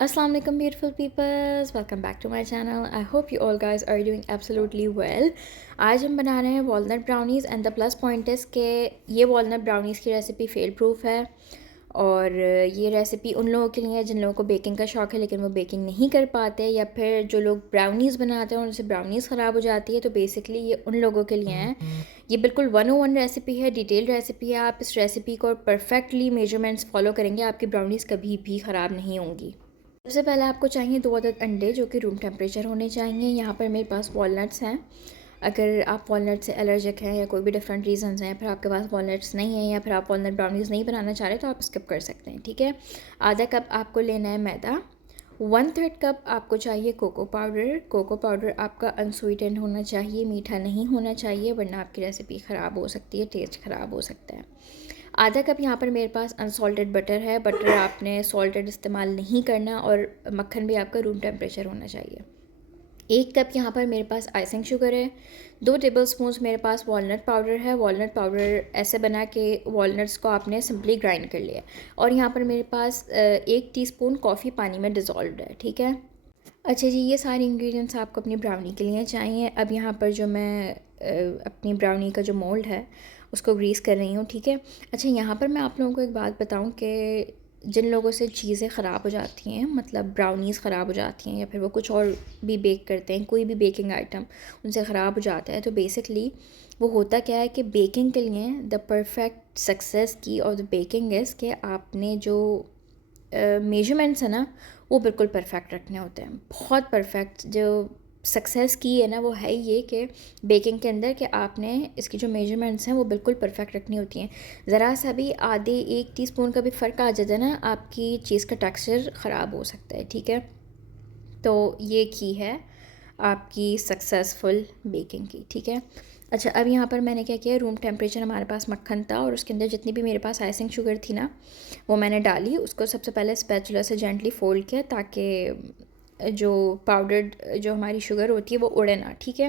Assalamu alaikum beautiful peoples, welcome back to my channel. I hope you all guys are doing absolutely well. आज हम बना रहे हैं walnut brownies and the plus point is कि ये walnut brownies की recipe fail proof है और ये रेसिपी उन लोगों के लिए है जिन लोगों को बेकिंग का शौक़ है लेकिन वो बेकिंग नहीं कर पाते, या फिर जो लोग ब्राउनीज़ बनाते हैं और उनसे ब्राउनीज़ ख़राब हो जाती है। तो बेसिकली ये उन लोगों के लिए हैं। ये बिल्कुल 101 रेसिपी है, डिटेल्ड रेसिपी है। आप इस रेसिपी को परफेक्टली मेजरमेंट्स फॉलो करेंगे, आपकी ब्राउनीज़ कभी भी ख़राब नहीं होंगी। सबसे पहले आपको चाहिए 2 अदद अंडे जो कि रूम टेम्परेचर होने चाहिए। यहाँ पर मेरे पास वॉलनट्स हैं। अगर आप वॉलनट से एलर्जिक हैं या कोई भी डिफरेंट रीज़न्स हैं, फिर आपके पास वॉलनट्स नहीं हैं या फिर आप वॉलनट ब्राउनीज़ नहीं बनाना चाह रहे तो आप स्किप कर सकते हैं, ठीक है। आधा कप आपको लेना है मैदा। 1/3 कप आपको चाहिए कोको पाउडर। कोको पाउडर आपका अनस्वीटेंड होना चाहिए, मीठा नहीं होना चाहिए, वरना आपकी रेसिपी ख़राब हो सकती है, टेस्ट ख़राब हो सकता है। आधा कप यहाँ पर मेरे पास अनसॉल्टेड बटर है। बटर आपने सॉल्टेड इस्तेमाल नहीं करना और मक्खन भी आपका रूम टेम्परेचर होना चाहिए। 1 कप यहाँ पर मेरे पास आइसिंग शुगर है। 2 टेबलस्पून मेरे पास वॉलनट पाउडर है। वॉलनट पाउडर ऐसे बना के वॉलनट्स को आपने सिंपली ग्राइंड कर लिया। और यहाँ पर मेरे पास 1 टीस्पून कॉफ़ी पानी में डिज़ोल्व्ड है, ठीक है। अच्छा जी, ये सारे इंग्रेडिएंट्स आपको अपनी ब्राउनी के लिए चाहिए। अब यहाँ पर जो मैं अपनी ब्राउनी का जो मोल्ड है उसको ग्रीस कर रही हूँ, ठीक है। अच्छा, यहाँ पर मैं आप लोगों को एक बात बताऊँ कि जिन लोगों से चीज़ें ख़राब हो जाती हैं, मतलब ब्राउनीज़ ख़राब हो जाती हैं या फिर वो कुछ और भी बेक करते हैं, कोई भी बेकिंग आइटम उनसे ख़राब हो जाता है, तो बेसिकली वो होता क्या है कि बेकिंग के लिए द परफेक्ट सक्सेस की और द बेकिंग इज़ कि आपने जो मेजरमेंट्स है ना वो बिल्कुल परफेक्ट रखने होते हैं, बहुत परफेक्ट। जो सक्सेस की है ना वो है ये कि बेकिंग के अंदर कि आपने इसकी जो मेजरमेंट्स हैं वो बिल्कुल परफेक्ट रखनी होती हैं। ज़रा सा भी आधे 1 टीस्पून का भी फ़र्क आ जाता है ना, आपकी चीज़ का टेक्सचर ख़राब हो सकता है, ठीक है। तो ये की है आपकी सक्सेसफुल बेकिंग की, ठीक है। अच्छा, अब यहाँ पर मैंने क्या किया, रूम टेम्परेचर हमारे पास मक्खन था और उसके अंदर जितनी भी मेरे पास आइसिंग शुगर थी ना वो मैंने डाली। उसको सबसे पहले स्पैचुला से जेंटली फ़ोल्ड किया ताकि जो पाउडर्ड जो हमारी शुगर होती है वो उड़े ना, ठीक है।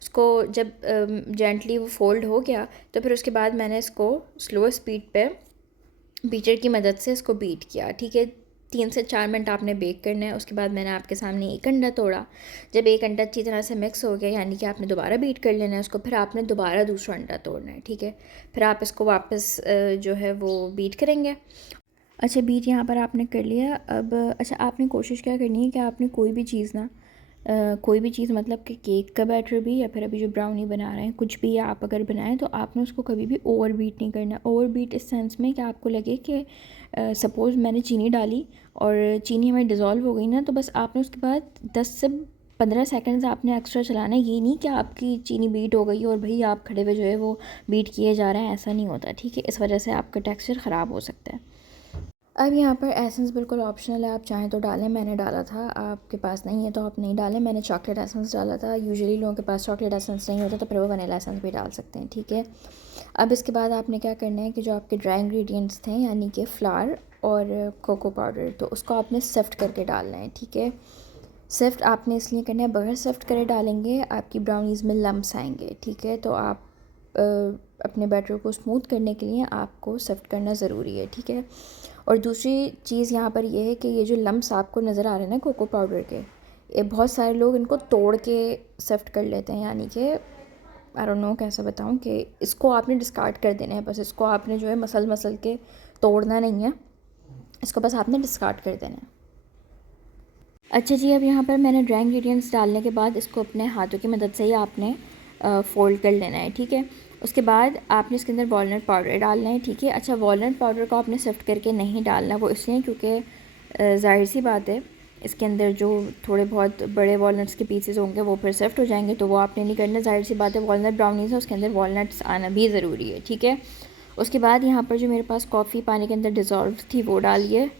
उसको जब जेंटली वो फ़ोल्ड हो गया तो फिर उसके बाद मैंने इसको स्लो स्पीड पे बीटर की मदद से इसको बीट किया, ठीक है। 3 से 4 मिनट आपने बेक करना है। उसके बाद मैंने आपके सामने 1 अंडा तोड़ा। जब 1 अंडा अच्छी तरह से मिक्स हो गया, यानी कि आपने दोबारा बीट कर लेना है उसको, फिर आपने दोबारा दूसरा अंडा तोड़ना है, ठीक है। फिर आप इसको वापस जो है वो बीट करेंगे। अच्छा, बीट यहाँ पर आपने कर लिया। अब अच्छा, आपने कोशिश क्या करनी है कि आपने कोई भी चीज़ ना कोई भी चीज़, मतलब कि केक का बैटर भी या फिर अभी जो ब्राउनी बना रहे हैं, कुछ भी आप अगर बनाएं तो आपने उसको कभी भी ओवर बीट नहीं करना। ओवर बीट इस सेंस में कि आपको लगे कि सपोज़ मैंने चीनी डाली और चीनी हमारी डिज़ोल्व हो गई ना, तो बस आपने उसके बाद 10 से 15 सेकंड्स आपने एक्स्ट्रा चलाना है। ये नहीं कि आपकी चीनी बीट हो गई और भाई आप खड़े हुए जो है वो बीट किए जा रहे हैं, ऐसा नहीं होता, ठीक है। इस वजह से आपका टेक्सचर ख़राब हो सकता है। अब यहाँ पर एसेंस बिल्कुल ऑप्शनल है, आप चाहें तो डालें, मैंने डाला था। आपके पास नहीं है तो आप नहीं डालें। मैंने चॉकलेट एसेंस डाला था। यूजुअली लोगों के पास चॉकलेट एसेंस नहीं होता तो फिर वो वनीला एसेंस भी डाल सकते हैं, ठीक है। अब इसके बाद आपने क्या करना है कि जो आपके ड्राई इंग्रेडिएंट्स थे, यानी कि फ्लावर और कोको पाउडर, तो उसको आपने सिफ्ट करके डालना है, ठीक है। सिफ्ट आपने इसलिए करना है, बगैर सिफ्ट करे डालेंगे आपकी ब्राउनीज़ में लम्स आएंगे, ठीक है। तो आप अपने बैटर को स्मूथ करने के लिए आपको सिफ्ट करना ज़रूरी है, ठीक है। और दूसरी चीज़ यहाँ पर यह है कि ये जो लम्स आपको नज़र आ रहे हैं ना कोको पाउडर के, ये बहुत सारे लोग इनको तोड़ के सिफ्ट कर लेते हैं, यानी कि आई डोंट नो कैसे बताऊँ कि इसको आपने डिस्कार्ड कर देना है। बस इसको आपने जो है मसल मसल के तोड़ना नहीं है, इसको बस आपने डिस्कार्ड कर देना है। अच्छा जी, अब यहाँ पर मैंने ड्राई इंग्रेडिएंट्स डालने के बाद इसको अपने हाथों की मदद से ही आपने फ़ोल्ड कर लेना है, ठीक है। उसके बाद आपने इसके अंदर वॉलनट पाउडर डालना है, ठीक है। अच्छा, वॉलनट पाउडर को आपने सिफ्ट करके नहीं डालना, वो इसलिए क्योंकि ज़ाहिर सी बात है इसके अंदर जो थोड़े बहुत बड़े वॉलनट्स के पीसेस होंगे वो फिर सिफ्ट हो जाएंगे, तो वो आपने नहीं करना। ज़ाहिर सी बात है, वॉलनट ब्राउनीज़ है, उसके अंदर वॉलनट्स आना भी ज़रूरी है, ठीक है। उसके बाद यहाँ पर जो मेरे पास कॉफ़ी पानी के अंदर डिज़ोल्व थी वो डालिए,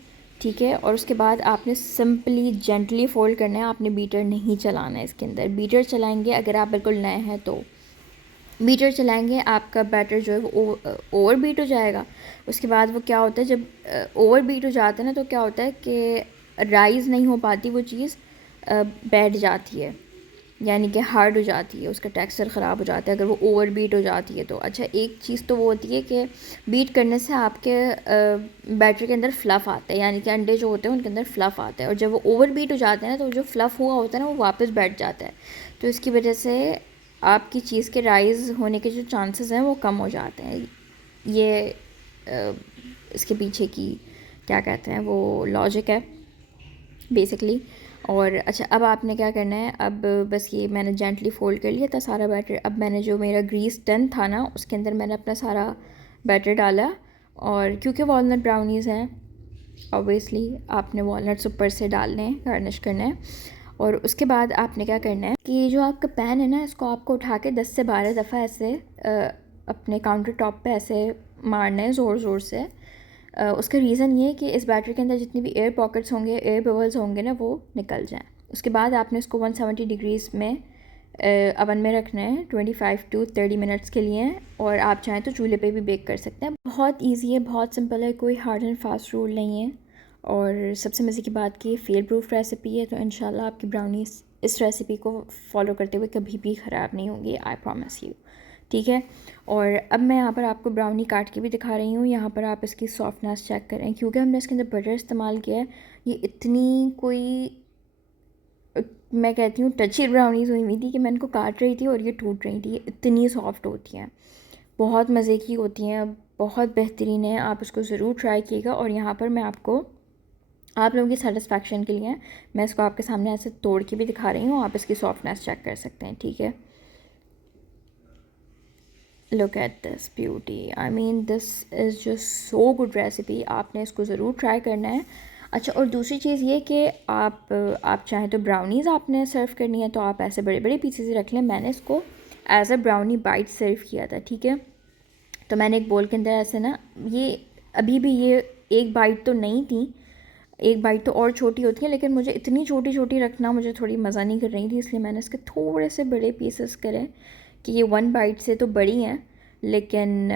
ठीक है। और उसके बाद आपने सिंपली जेंटली फ़ोल्ड करना है, आपने बीटर नहीं चलाना है इसके अंदर। बीटर चलाएंगे अगर आप बिल्कुल नए हैं तो बीटर चलाएंगे, आपका बैटर जो है वो ओवर बीट हो जाएगा। उसके बाद वो क्या होता है, जब ओवर बीट हो जाता है ना तो क्या होता है कि राइज़ नहीं हो पाती वो चीज़, बैठ जाती है। यानी कि हार्ड हो जाती है, उसका टेक्सचर ख़राब हो जाता है अगर वो ओवर बीट हो जाती है तो। अच्छा, एक चीज़ तो वो होती है कि बीट करने से आपके बैटर के अंदर फ्लफ़ आता है, यानी कि अंडे जो होते हैं उनके अंदर फ्लफ़ आता है, और जब वो ओवर बीट हो जाते हैं ना तो जो फ्लफ़ हुआ होता है ना वो वापस बैठ जाता है, तो इसकी वजह से आपकी चीज़ के राइज़ होने के जो चांसेस हैं वो कम हो जाते हैं। ये इसके पीछे की क्या कहते हैं वो लॉजिक है बेसिकली। और अच्छा, अब आपने क्या करना है, अब बस ये मैंने जेंटली फ़ोल्ड कर लिया था सारा बैटर। अब मैंने जो मेरा ग्रीस टन था ना उसके अंदर मैंने अपना सारा बैटर डाला, और क्योंकि वॉलनट ब्राउनीज़ हैं ऑब्वियसली आपने वॉलनट्स ऊपर से डालने हैं, गार्निश करना है। और उसके बाद आपने क्या करना है कि जो आपका पैन है ना इसको आपको उठा के 10 से 12 दफ़ा ऐसे अपने काउंटर टॉप पे ऐसे मारना है ज़ोर ज़ोर से। उसका रीज़न ये है कि इस बैटर के अंदर जितनी भी एयर पॉकेट्स होंगे, एयर बबल्स होंगे ना, वो निकल जाएं। उसके बाद आपने इसको 170 डिग्रीज़ में अवन में रखना है 25 टू 30 मिनट्स के लिए, और आप चाहें तो चूल्हे पे भी बेक कर सकते हैं। बहुत इजी है, बहुत सिंपल है, कोई हार्ड एंड फास्ट रूल नहीं है। और सबसे मज़े की बात कि फेल प्रूफ रेसिपी है, तो इंशाल्लाह आपकी ब्राउनीज़ इस रेसिपी को फॉलो करते हुए कभी भी ख़राब नहीं होंगी, आई प्रॉमिस यू। ठीक है। और अब मैं यहाँ पर आपको ब्राउनी काट के भी दिखा रही हूँ। यहाँ पर आप इसकी सॉफ्टनेस चेक करें, क्योंकि हमने इसके अंदर बटर इस्तेमाल किया है। ये इतनी कोई मैं कहती हूँ टची ब्राउनीज़ हुई हुई थी कि मैं इनको काट रही थी और ये टूट रही थी। ये इतनी सॉफ्ट होती हैं, बहुत मज़े की होती हैं, बहुत बेहतरीन है। आप इसको ज़रूर ट्राई कीजिएगा। और यहाँ पर मैं आपको आप लोगों की सेटिस्फेक्शन के लिए मैं इसको आपके सामने ऐसे तोड़ के भी दिखा रही हूँ, आप इसकी सॉफ्टनेस चेक कर सकते हैं। ठीक है, look at this beauty, I mean this is just so good recipe, आपने इसको ज़रूर ट्राई करना है। अच्छा, और दूसरी चीज़ ये कि आप चाहें तो ब्राउनीज़ आपने सर्व करनी है तो आप ऐसे बड़े बड़े पीसेस ही रख लें। मैंने इसको एज अ ब्राउनी बाइट सर्व किया था। ठीक है, तो मैंने एक बोल के अंदर ऐसे ना, ये अभी भी ये एक बाइट तो नहीं थी, एक बाइट तो और छोटी होती है, लेकिन मुझे इतनी छोटी छोटी रखना मुझे थोड़ी मज़ा नहीं कर रही थी, इसलिए मैंने इसके थोड़े से बड़े पीसेस करे कि ये 1 बाइट से तो बड़ी हैं, लेकिन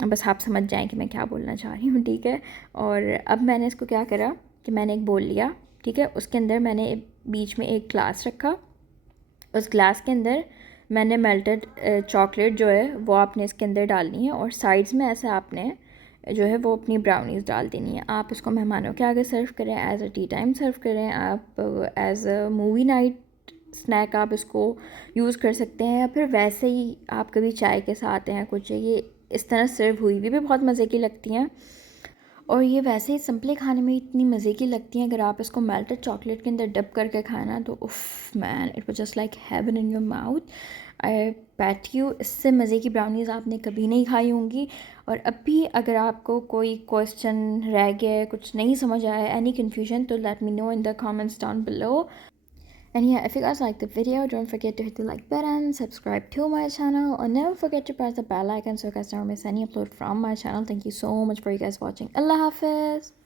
बस आप समझ जाएं कि मैं क्या बोलना चाह रही हूँ। ठीक है, और अब मैंने इसको क्या करा कि मैंने एक बोल लिया, ठीक है, उसके अंदर मैंने बीच में एक ग्लास रखा। उस ग्लास के अंदर मैंने मेल्टेड चॉकलेट जो है वो आपने इसके अंदर डालनी है, और साइड्स में ऐसे आपने जो है वो अपनी ब्राउनीज़ डाल देनी है। आप उसको मेहमानों के आगे सर्व करें, as a tea time serve करें, आप as a movie night snack आप इसको यूज़ कर सकते हैं, या फिर वैसे ही आप कभी चाय के साथ हैं कुछ, ये इस तरह सर्व हुई भी बहुत मज़े की लगती हैं। और ये वैसे ही सिंपली खाने में इतनी मज़े की लगती हैं, अगर आप इसको मेल्टेड चॉकलेट के अंदर डिप करके खाए ना तो उफ़ man, it was just like heaven in your mouth. I bat you, इससे मज़े की ब्राउनीज़ आपने कभी नहीं खाई होंगी। और अब भी अगर आपको कोई क्वेश्चन रह गया है, कुछ नहीं समझ आया, एनी कन्फ्यूजन, तो let me know in the comments down below. And yeah, if you guys like the video, don't forget to hit the like button, subscribe to my channel, and never forget to press the bell icon so you guys don't miss any upload from my channel. Thank you so much for you guys watching. Allah Hafiz.